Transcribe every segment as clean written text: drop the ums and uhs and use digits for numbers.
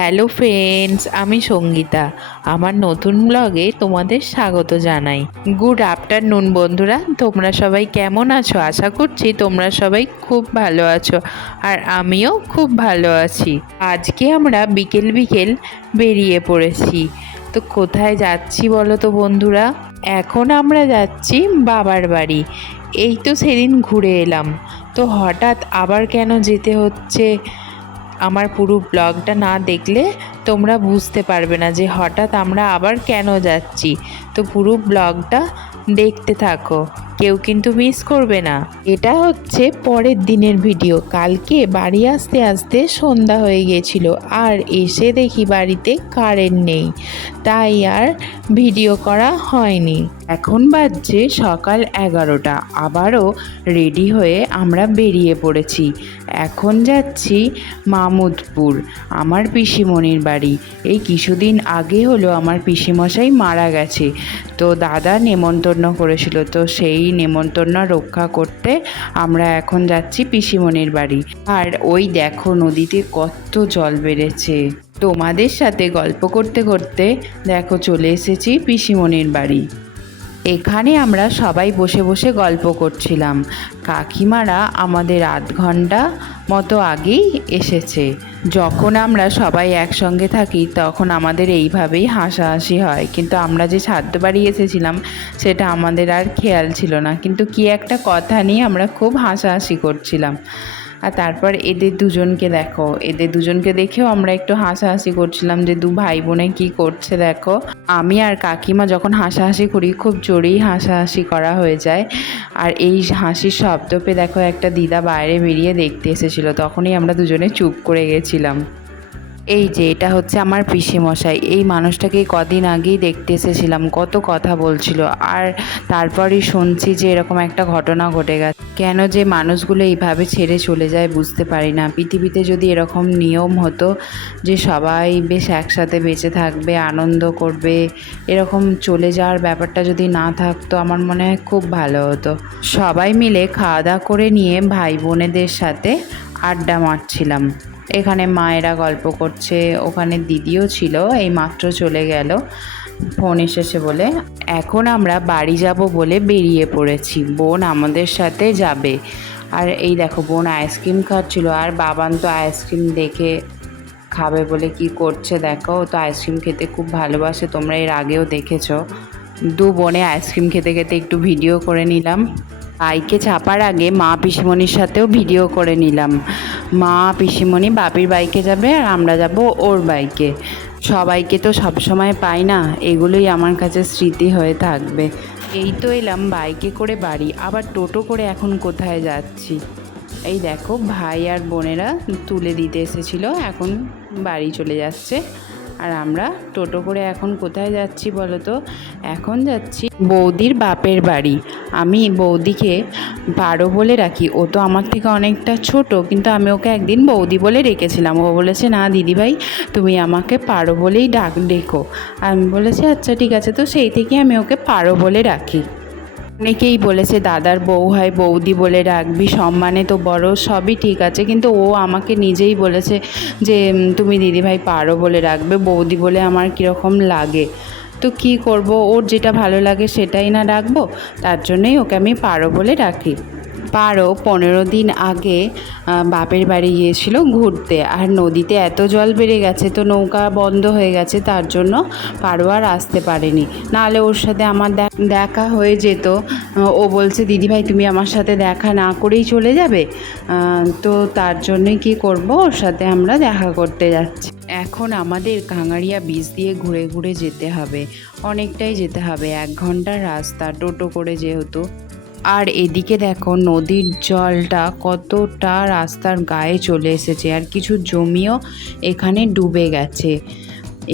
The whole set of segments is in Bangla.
হ্যালো ফ্রেন্ডস, আমি সঙ্গীতা। আমার নতুন ব্লগে তোমাদের স্বাগত জানাই। গুড আফটারনুন বন্ধুরা, তোমরা সবাই কেমন আছো? আশা করছি তোমরা সবাই খুব ভালো আছো, আর আমিও খুব ভালো আছি। আজকে আমরা বিকেল বিকেল বেরিয়ে পড়েছি। তো কোথায় যাচ্ছি বলো তো বন্ধুরা? এখন আমরা যাচ্ছি বাবার বাড়ি। এই তো সেদিন ঘুরে এলাম, তো হঠাৎ আবার কেন যেতে হচ্ছে? আমার পুরো ব্লগটা না দেখলে তোমরা বুঝতে পারবে না যে হঠাৎ আমরা আবার কেন যাচ্ছি। তো পুরো ব্লগটা দেখতে থাকো, কেউ কিন্তু মিস করবে না। এটা হচ্ছে পরের দিনের ভিডিও। কালকে বাড়ি আসতে আসতে সন্ধ্যা হয়ে গেছিল, আর এসে দেখি বাড়িতে কারেন্ট নেই, তাই আর ভিডিও করা হয়নি। এখন বাজছে সকাল 11টা। আবারও রেডি হয়ে আমরা বেরিয়ে পড়েছি। এখন যাচ্ছি মামুদপুর, আমার পিসিমণির বাড়ি। এই কিছুদিন আগে হলো আমার পিসিমশাই মারা গেছে, তো দাদা নেমন্তন্ন করেছিল, তো সেই নেমন্তন্ন রক্ষা করতে আমরা এখন যাচ্ছি পিসিমণির বাড়ি। আর ওই দেখো নদীতে কত জল বেড়েছে। তোমাদের সাথে গল্প করতে করতে দেখো চলে এসেছি পিসিমণির বাড়ি। এখানে আমরা সবাই বসে বসে গল্প করছিলাম। কাকিমারা আমাদের আধ ঘন্টা মতো আগেই এসেছে। যখন আমরা সবাই একসঙ্গে থাকি তখন আমাদের এইভাবেই হাসাহাসি হয়, কিন্তু আমরা যে ছাদ্য বাড়ি এসেছিলাম সেটা আমাদের আর খেয়াল ছিল না, কিন্তু কি একটা কথা নিয়ে আমরা খুব হাসাহাসি করছিলাম। আর তারপর এদের দুজনকে দেখো, এদের দুজনকে দেখেও আমরা একটু হাসাহাসি করছিলাম যে দু ভাই বোনে কী করছে দেখো। আমি আর কাকিমা যখন হাসাহাসি করি খুব জোরেই হাসাহাসি করা হয়ে যায়। আর এই হাসির শব্দ পেয়ে দেখো একটা দিদা বাইরে বেরিয়ে দেখতে এসেছিলো, তখনই আমরা দুজনে চুপ করে গেছিলাম। এই যে এটা হচ্ছে আমার পিসিমশাই। এই মানুষটাকে কদিন আগেই দেখতে এসেছিলাম, কত কথা বলছিল, আর তারপরই শুনছি যে এরকম একটা ঘটনা ঘটে গেছে। কেন যে মানুষগুলো এইভাবে ছেড়ে চলে যায় বুঝতে পারি না। পৃথিবীতে যদি এরকম নিয়ম হতো যে সবাই বেশ একসাথে বেঁচে থাকবে, আনন্দ করবে, এরকম চলে যাওয়ার ব্যাপারটা যদি না থাকতো আমার মনে হয় খুব ভালো হতো। সবাই মিলে খাওয়া দাওয়া করে নিয়ে ভাই বোনেদের সাথে আড্ডা মারছিলাম। এখানে মায়েরা গল্প করছে, ওখানে দিদিও ছিল, এই মাত্র চলে গেল ফোন এসেছে বলে। এখন আমরা বাড়ি যাব বলে বেরিয়ে পড়েছি, বোন আমাদের সাথে যাবে। আর এই দেখো বোন আইসক্রিম খাচ্ছিল, আর বাবান তো আইসক্রিম দেখে খাবে বলে কি করছে দেখো। তো আইসক্রিম খেতে খুব ভালোবাসে, তোমরা এর আগেও দেখেছো। দু বোনে আইসক্রিম খেতে খেতে একটু ভিডিও করে নিলাম। বাইকে চাপার আগে মা পিসিমণির সাথেও ভিডিও করে নিলাম। মা পিসিমণি বাপির বাইকে যাবে আর আমরা যাব ওর বাইকে। সবাইকে তো সবসময় পাই না, এগুলোই আমার কাছে স্মৃতি হয়ে থাকবে। এই তো এলাম বাইকে করে বাড়ি, আবার টোটো করে এখন কোথায় যাচ্ছি? এই দেখো ভাই আর বোনেরা তুলে দিতে এসেছিলো, এখন বাড়ি চলে যাচ্ছে। আর আমরা টোটো করে এখন কোথায় যাচ্ছি বলো তো? এখন যাচ্ছি বৌদির বাপের বাড়ি। আমি বৌদিকে পারো বলে রাখি, ও তো আমার থেকে অনেকটা ছোট, কিন্তু আমি ওকে একদিন বৌদি বলে রেখেছিলাম। ও বলেছে না দিদিভাই তুমি আমাকে পারো বলেই ডেকো। আমি বলেছি আচ্ছা ঠিক আছে, তো সেই থেকে আমি ওকে পারো বলে রাখি। অনেকেই বলেছে দাদার বউ হয় বৌদি বলে রাখবি, সম্মানে তো বড়, সবই ঠিক আছে, কিন্তু ও আমাকে নিজেই বলেছে যে তুমি দিদিভাই পারো বলে রাখবে, বৌদি বলে আমার কীরকম লাগে। তো কি করব, ওর যেটা ভালো লাগে সেটাই না রাখবো, তার জন্যই ওকে আমি পারো বলে রাখি। পারো 15 দিন আগে বাপের বাড়ি গিয়েছিল ঘুরতে, আর নদীতে এত জল বেড়ে গেছে তো নৌকা বন্ধ হয়ে গেছে, তার জন্য পারো আর আসতে পারেনি। নাহলে ওর সাথে আমার দেখা হয়ে যেত। ও বলছে দিদিভাই তুমি আমার সাথে দেখা না করেই চলে যাবে, তো তার জন্যই কি করব, ওর সাথে আমরা দেখা করতে যাচ্ছি। এখন আমাদের কাঙারিয়া বীচ দিয়ে ঘুরে ঘুরে যেতে হবে, অনেকটাই যেতে হবে, 1 ঘন্টার রাস্তা টোটো করে যেহেতু। আর এদিকে দেখো নদীর জলটা কতটা রাস্তার গায়ে চলে এসেছে, আর কিছু জমিও এখানে ডুবে গেছে।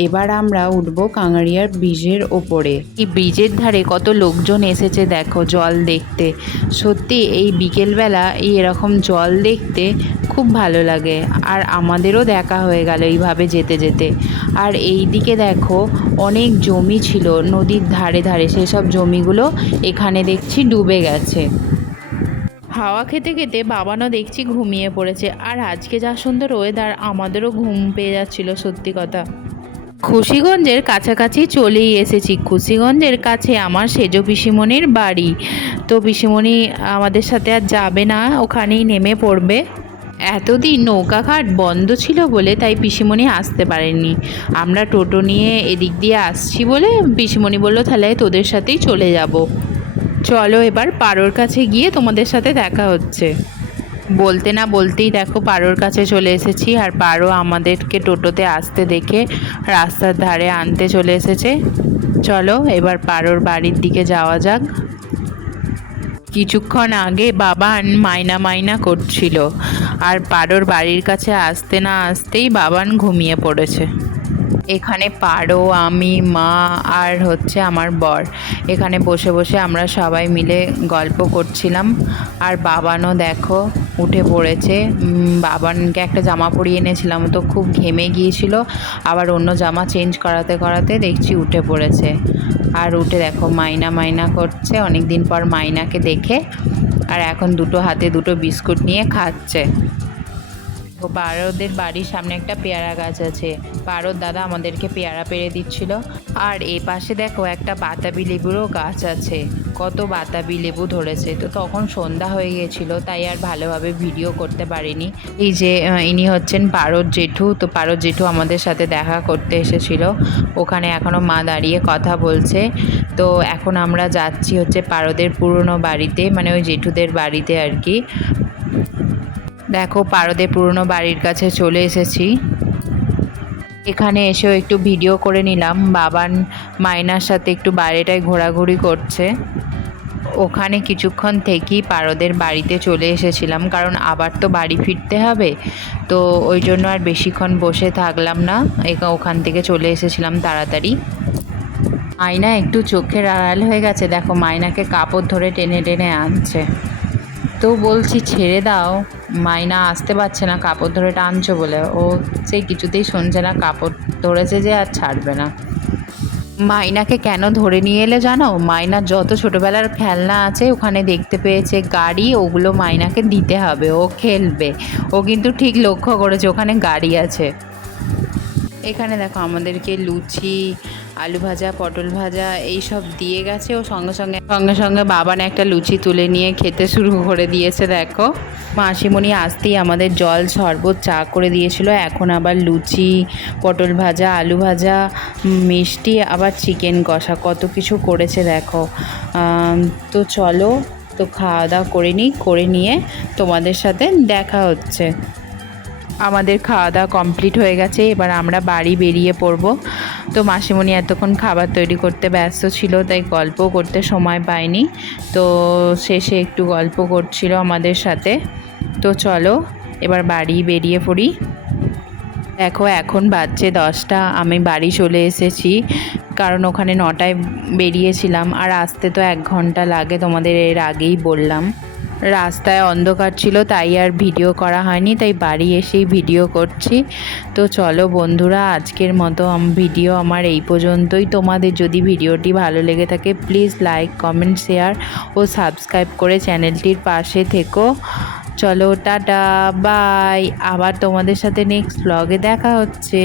এবার আমরা উঠবো কাঙারিয়ার ব্রিজের ওপরে। এই ব্রিজের ধারে কত লোকজন এসেছে দেখো জল দেখতে। সত্যি এই বিকেলবেলা এই এরকম জল দেখতে খুব ভালো লাগে, আর আমাদেরও দেখা হয়ে গেল এইভাবে যেতে যেতে। আর এই দিকে দেখো অনেক জমি ছিল নদীর ধারে ধারে, সেসব জমিগুলো এখানে দেখছি ডুবে গেছে। হাওয়া খেতে খেতে বাবানও দেখছি ঘুমিয়ে পড়েছে। আর আজকে যা সুন্দর ওয়েদার, আমাদেরও ঘুম পেয়ে যাচ্ছিল সত্যি কথা। খুশিগঞ্জের কাছাকাছি চলেই এসেছি। খুশিগঞ্জের কাছে আমার সেজ পিসিমণির বাড়ি। তো পিসিমণি আমাদের সাথে আর যাবে না, ওখানেই নেমে পড়বে। এতদিন নৌকাঘাট বন্ধ ছিল বলে তাই পিসিমণি আসতে পারেনি। আমরা টোটো নিয়ে এদিক দিয়ে আসছি বলে পিসিমণি বলল তাহলে তোদের সাথেই চলে যাব। চলো এবার পাড়োর কাছে গিয়ে তোমাদের সাথে দেখা হচ্ছে। বলতে না বলতেই দেখো পাড়োর কাছে চলে এসেছি। আর পাড়ো আমাদেরকে টোটোতে আসতে দেখে রাস্তার ধারে আনতে চলে এসেছে। চলো এবার পাড়োর বাড়ির দিকে যাওয়া যাক। কিছুক্ষণ আগে বাবান মাইনা মাইনা করছিল, আর পাড়োর বাড়ির কাছে আসতে না আসতেই বাবান ঘুমিয়ে পড়েছে। এখানে পাড়ো, আমি, মা আর হচ্ছে আমার বর এখানে বসে বসে আমরা সবাই মিলে গল্প করছিলাম। আর বাবানও দেখো উঠে পড়েছে। বাবানকে একটা জামা পরিয়ে এনেছিলাম, তো খুব ঘেমে গিয়েছিল, আবার অন্য জামা চেঞ্জ করাতে করাতে দেখছি উঠে পড়েছে। আর উঠে দেখো মাইনা মাইনা করছে, অনেক দিন পর মাইনাকে দেখে। আর এখন দুটো হাতে দুটো বিস্কুট নিয়ে খাচ্ছে। তো পারদের বাড়ির সামনে একটা পেয়ারা গাছ আছে, পারদ দাদা আমাদেরকে পেয়ারা পেড়ে দিচ্ছিল। আর এ পাশে দেখো একটা বাতাবি লেবুরও গাছ আছে, কত বাতাবি লেবু ধরেছে। তো তখন সন্ধ্যা হয়ে গিয়েছিল, তাই আর ভালোভাবে ভিডিও করতে পারিনি। এই যে ইনি হচ্ছেন পারদ জেঠু। তো পারদ জেঠু আমাদের সাথে দেখা করতে এসেছিল, ওখানে এখনও মা দাঁড়িয়ে কথা বলছে। তো এখন আমরা যাচ্ছি হচ্ছে পারদের পুরনো বাড়িতে, মানে ওই জেঠুদের বাড়িতে আর কি। দেখো পারদের পুরনো বাড়ির কাছে চলে এসেছি। এখানে এসেও একটু ভিডিও করে নিলাম। বাবান মাইনার সাথে একটু বাইরেটায় ঘোরাঘুরি করছে। ওখানে কিছুক্ষণ থেকেই পারদের বাড়িতে চলে এসেছিলাম, কারণ আবার তো বাড়ি ফিরতে হবে। তো ওই জন্য আর বেশিক্ষণ বসে থাকলাম না, ওখান থেকে চলে এসেছিলাম তাড়াতাড়ি। মাইনা একটু চোখের আড়াল হয়ে গেছে, দেখো মাইনাকে কাপড় ধরে টেনে টেনে আনছে। তো বলছি ছেড়ে দাও, মাইনা আসতে পারছে না কাপড় ধরে টানছো বলে। ও সেই কিছুতেই শুনছে না, কাপড় ধরেছে যে আর ছাড়বে না। মাইনাকে কেন ধরে নিয়ে এলে জানো? মাইনার যত ছোটোবেলার খেলনা আছে ওখানে দেখতে পেয়েছে গাড়ি, ওগুলো মাইনাকে দিতে হবে, ও খেলবে। ও কিন্তু ঠিক লক্ষ্য করেছে ওখানে গাড়ি আছে। এখানে দেখো আমাদেরকে লুচি, আলু ভাজা, পটল ভাজা এই সব দিয়ে গেছে। ও সঙ্গে সঙ্গে বাবান একটা লুচি তুলে নিয়ে খেতে শুরু করে দিয়েছে। দেখো মাসিমণি আসতেই আমাদের জল, শরবত, চা করে দিয়েছিল। এখন আবার লুচি, পটল ভাজা, আলু ভাজা, মিষ্টি, আবার চিকেন কষা, কত কিছু করেছে দেখো। তো চলো তো খাওয়া দাওয়া করে নিয়ে তোমাদের সাথে দেখা হচ্ছে। আমাদের খাওয়া দাওয়া কমপ্লিট হয়ে গেছে, এবার আমরা বাড়ি বেরিয়ে পড়ব। তো মাসিমণি এতক্ষণ খাবার তৈরি করতে ব্যস্ত ছিল, তাই গল্প করতে সময় পায়নি। তো শেষে একটু গল্প করছিল আমাদের সাথে। তো চলো এবার বাড়ি বেরিয়ে পড়ি। দেখো এখন বাজছে 10টা, আমি বাড়ি চলে এসেছি, কারণ ওখানে 9টায় বেরিয়েছিলাম। আর আসতে তো 1 ঘন্টা লাগে, তোমাদের এর আগেই বললাম। রাস্তায় অন্ধকার ছিল তাই আর ভিডিও করা হয়নি, তাই বাড়ি এসেই ভিডিও করছি। তো চলো বন্ধুরা, আজকের মতো ভিডিও আমার এই পর্যন্তই। তোমাদের যদি ভিডিওটি ভালো লেগে থাকে প্লিজ লাইক, কমেন্ট, শেয়ার ও সাবস্ক্রাইব করে চ্যানেলটির পাশে থেকো। চলো টাটা, বাই। আবার তোমাদের সাথে নেক্সট ব্লগে দেখা হচ্ছে।